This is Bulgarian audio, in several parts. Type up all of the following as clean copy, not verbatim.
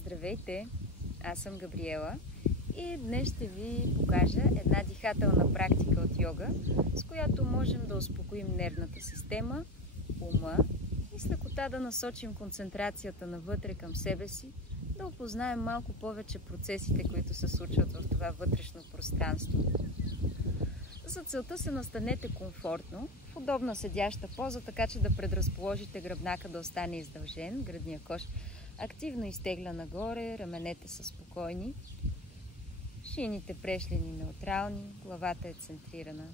Здравейте! Аз съм Габриела и днес ще ви покажа една дихателна практика от йога, с която можем да успокоим нервната система, ума и с лекота да насочим концентрацията навътре към себе си, да опознаем малко повече процесите, които се случват в това вътрешно пространство. За целта се настанете комфортно, в удобна седяща поза, така че да предразположите гръбнака да остане издължен, гръдния кош активно изтегля нагоре, раменете са спокойни, шийните прешлени неутрални, главата е центрирана.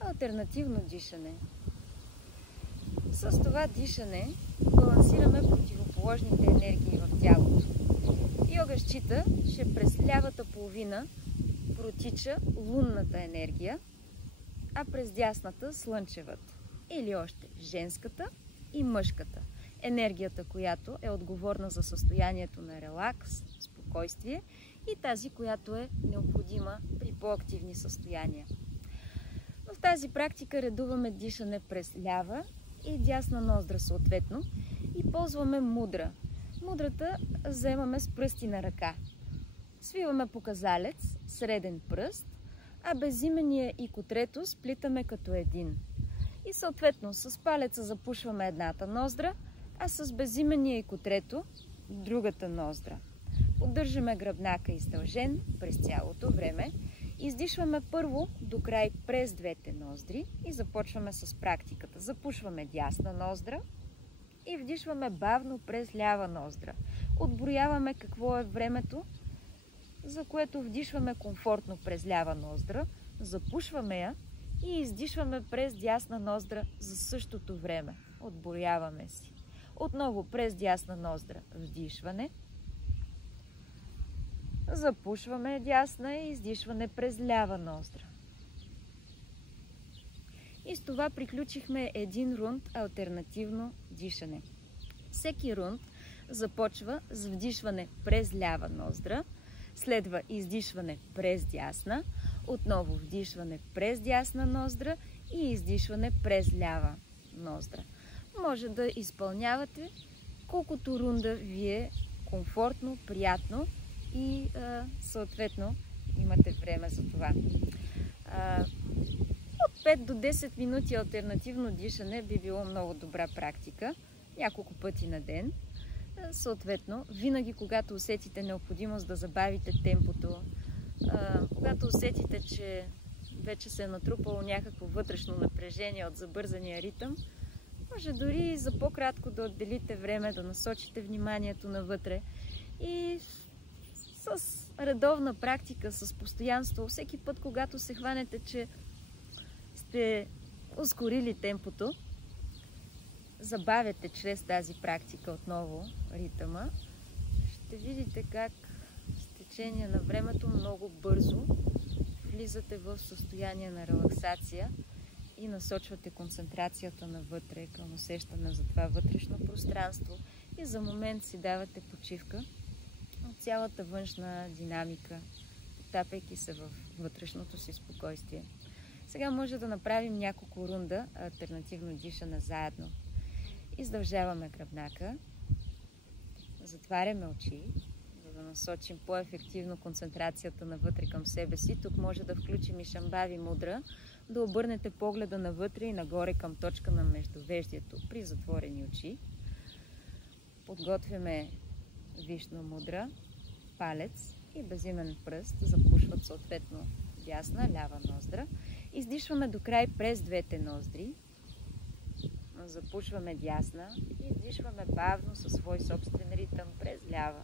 Алтернативно дишане. С това дишане балансираме противоположните енергии в тялото. Йога счита, че през лявата половина протича лунната енергия, а през дясната слънчевата, или още женската и мъжката. Енергията, която е отговорна за състоянието на релакс, спокойствие и тази, която е необходима при по-активни състояния. В тази практика редуваме дишане през лява и дясна ноздра съответно и ползваме мудра. Мудрата заемаме с пръсти на ръка. Свиваме показалец, среден пръст, а безимения и котрето сплитаме като един. И съответно с палеца запушваме едната ноздра, а с безимения и котрето другата ноздра. Поддържаме гръбнака издължен през цялото време. Издишваме първо до край през двете ноздри и започваме с практиката. Запушваме дясна ноздра и вдишваме бавно през лява ноздра. Отброяваме какво е времето, за което вдишваме комфортно през лява ноздра, запушваме я и издишваме през дясна ноздра за същото време. Отброяваме си. Отново през дясна ноздра вдишване, запушваме дясна и издишване през лява ноздра. И с това приключихме един рунд алтернативно дишане. Всеки рунд започва с вдишване през лява ноздра, следва издишване през дясна, отново вдишване през дясна ноздра и издишване през лява ноздра. Може да изпълнявате колкото рунда ви е комфортно, приятно и съответно имате време за това. От 5 до 10 минути алтернативно дишане би било много добра практика, няколко пъти на ден. Съответно, винаги когато усетите необходимост да забавите темпото, когато усетите, че вече се е натрупало някакво вътрешно напрежение от забързания ритъм, може дори за по-кратко да отделите време, да насочите вниманието навътре и с редовна практика, с постоянство, всеки път, когато се хванете, че сте ускорили темпото, забавяте чрез тази практика отново ритъма, ще видите как с течение на времето много бързо влизате в състояние на релаксация и насочвате концентрацията навътре към усещане за това вътрешно пространство и за момент си давате почивка от цялата външна динамика, потапяйки се в вътрешното си спокойствие. Сега може да направим няколко рунда алтернативно дишане заедно. Издължаваме гръбнака, затваряме очи, за да насочим по-ефективно концентрацията навътре към себе си. Тук може да включим и шамбави мудра, да обърнете погледа навътре и нагоре към точка на междувеждието при затворени очи. Подготвяме вишну мудра, палец и безимен пръст, запушват съответно дясна, лява ноздра. Издишваме до край през двете ноздри, запушваме дясна и издишваме бавно със свой собствен ритъм през лява.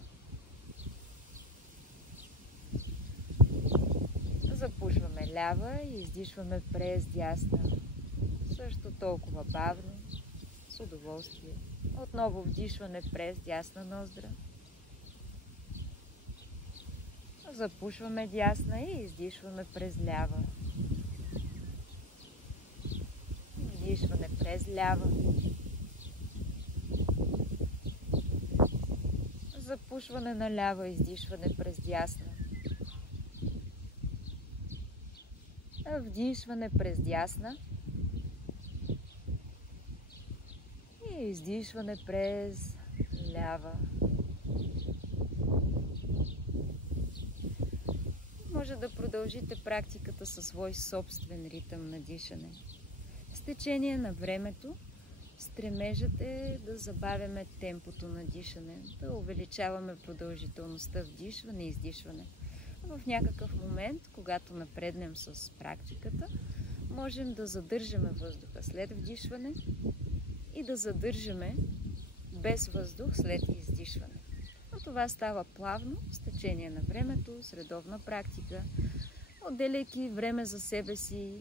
Запушваме лява и издишваме през дясна. Също толкова бавно, с удоволствие. Отново вдишване през дясна ноздра. Запушваме дясна и издишваме през лява. Вдишване през лява. Запушване на лява, издишване през дясна. Вдишване през дясна. И издишване през лява. може да продължите практиката със свой собствен ритъм на дишане. С течение на времето стремежът е да забавяме темпото на дишане, да увеличаваме продължителността вдишване и издишване. В някакъв момент, когато напреднем с практиката, можем да задържаме въздуха след вдишване и да задържаме без въздух след издишване. Но това става плавно, с течение на времето, с редовна практика, отделяйки време за себе си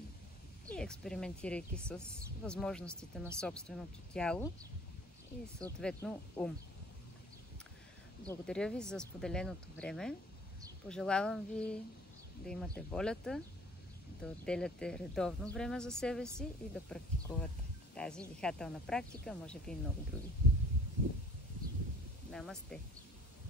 и експериментирайки с възможностите на собственото тяло и съответно ум. Благодаря ви за споделеното време. Пожелавам ви да имате волята да отделяте редовно време за себе си и да практикувате тази дихателна практика, може би и много други. Намасте!